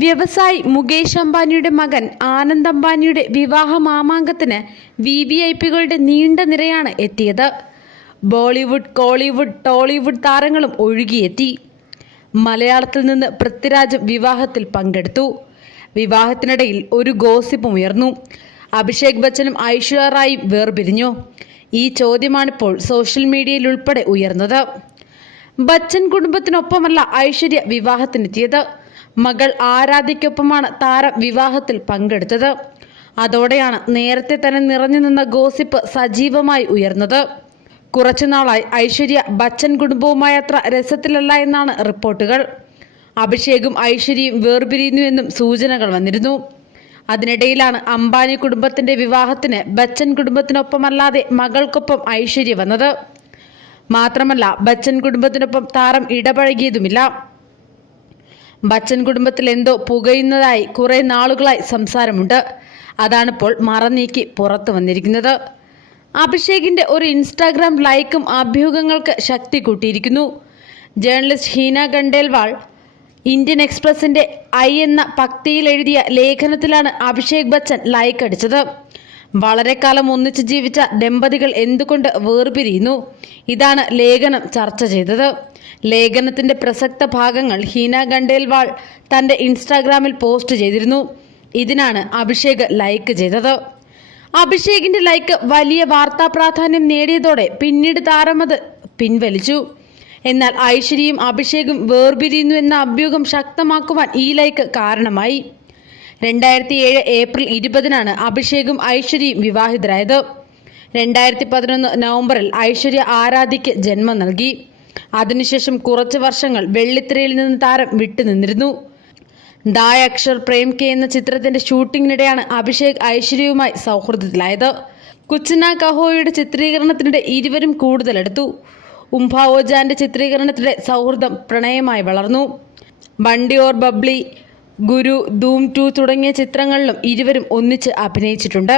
വ്യവസായി മുകേഷ് അംബാനിയുടെ മകൻ ആനന്ദ് അംബാനിയുടെ വിവാഹ മാമാങ്കത്തിന് വിവിഐപികളുടെ നീണ്ട നിരയാണ് എത്തിയത്. ബോളിവുഡ്, കോളിവുഡ്, ടോളിവുഡ് താരങ്ങളും ഒഴുകിയെത്തി. മലയാളത്തിൽ നിന്ന് പൃഥ്വിരാജ് വിവാഹത്തിൽ പങ്കെടുത്തു. വിവാഹത്തിനിടയിൽ ഒരു ഗോസിപ്പും ഉയർന്നു. അഭിഷേക് ബച്ചനും ഐശ്വര്യ റായും വേർപിരിഞ്ഞു. ഈ ചോദ്യമാണിപ്പോൾ സോഷ്യൽ മീഡിയയിൽ ഉൾപ്പെടെ ഉയർന്നത്. ബച്ചൻ കുടുംബത്തിനൊപ്പമല്ല ഐശ്വര്യ വിവാഹത്തിനെത്തിയത്. മകൾ ആരാധ്യയ്ക്കൊപ്പമാണ് താരം വിവാഹത്തിൽ പങ്കെടുത്തത്. അതോടെയാണ് നേരത്തെ തന്നെ നിറഞ്ഞു നിന്ന ഗോസിപ്പ് സജീവമായി ഉയർന്നത്. കുറച്ചുനാളായി ഐശ്വര്യ ബച്ചൻ കുടുംബവുമായി അത്ര രസത്തിലല്ല എന്നാണ് റിപ്പോർട്ടുകൾ. അഭിഷേകും ഐശ്വര്യയും വേർപിരിയുന്നുവെന്നും സൂചനകൾ വന്നിരുന്നു. അതിനിടയിലാണ് അംബാനി കുടുംബത്തിന്റെ വിവാഹത്തിന് ബച്ചൻ കുടുംബത്തിനൊപ്പമല്ലാതെ മകൾക്കൊപ്പം ഐശ്വര്യ വന്നത്. മാത്രമല്ല, ബച്ചൻ കുടുംബത്തിനൊപ്പം താരം ഇടപഴകിയതുമില്ല. ബച്ചൻ കുടുംബത്തിൽ എന്തോ പുകയുന്നതായി കുറെ നാളുകളായി സംസാരമുണ്ട്. അതാണിപ്പോൾ മറനീക്കി പുറത്തു വന്നിരിക്കുന്നത്. അഭിഷേകിന്റെ ഒരു ഇൻസ്റ്റാഗ്രാം ലൈക്കും അഭ്യൂഹങ്ങൾക്ക് ശക്തി കൂട്ടിയിരിക്കുന്നു. Journalist Heena Khandelwal Indian എക്സ്പ്രസിന്റെ I എന്ന പക്തിയിൽ എഴുതിയ ലേഖനത്തിലാണ് അഭിഷേക് ബച്ചൻ ലൈക്ക് അടിച്ചത്. വളരെ കാലം ഒന്നിച്ചു ജീവിച്ച ദമ്പതികൾ എന്തുകൊണ്ട് വേർപിരിയുന്നു? ഇതാണ് ലേഖനം ചർച്ച ചെയ്തത്. ലേഖനത്തിന്റെ പ്രസക്ത ഭാഗങ്ങൾ ഹീന ഖണ്ഡേൽവാൾ തന്റെ ഇൻസ്റ്റാഗ്രാമിൽ പോസ്റ്റ് ചെയ്തിരുന്നു. ഇതിനാണ് അഭിഷേക് ലൈക്ക് ചെയ്തത്. അഭിഷേകിന്റെ ലൈക്ക് വലിയ വാർത്താ പ്രാധാന്യം നേടിയതോടെ പിന്നീട് താരമത് പിൻവലിച്ചു. എന്നാൽ ഐശ്വര്യയും അഭിഷേകും വേർപിരിയുന്നു എന്ന അഭ്യൂഹം ശക്തമാക്കുവാൻ ഈ ലൈക്ക് കാരണമായി. 2007 ഏപ്രിൽ 20-നാണ് അഭിഷേകും ഐശ്വര്യയും വിവാഹിതരായത്. 2011 നവംബറിൽ ഐശ്വര്യ ആരാധ്യയ്ക്ക് ജന്മം നൽകി. അതിനുശേഷം കുറച്ച് വർഷങ്ങൾ വെള്ളിത്തിരയിൽ നിന്ന് താരം വിട്ടുനിന്നിരുന്നു. ദായ് അക്ഷർ പ്രേം കെ എന്ന ചിത്രത്തിന്റെ ഷൂട്ടിങ്ങിനിടെയാണ് അഭിഷേക് ഐശ്വര്യയുമായി സൗഹൃദത്തിലായത്. കുച്ച് നാ കഹോയുടെ ചിത്രീകരണത്തിനിടെ ഇരുവരും കൂടുതലെടുത്തു. ഉംഭാവോ ജാന്റെ ചിത്രീകരണത്തിനിടെ സൗഹൃദം പ്രണയമായി വളർന്നു. ബണ്ടി ഓർ ബബ്ലി, ഗുരു, ധൂം 2 തുടങ്ങിയ ചിത്രങ്ങളിലും ഇരുവരും ഒന്നിച്ച് അഭിനയിച്ചിട്ടുണ്ട്.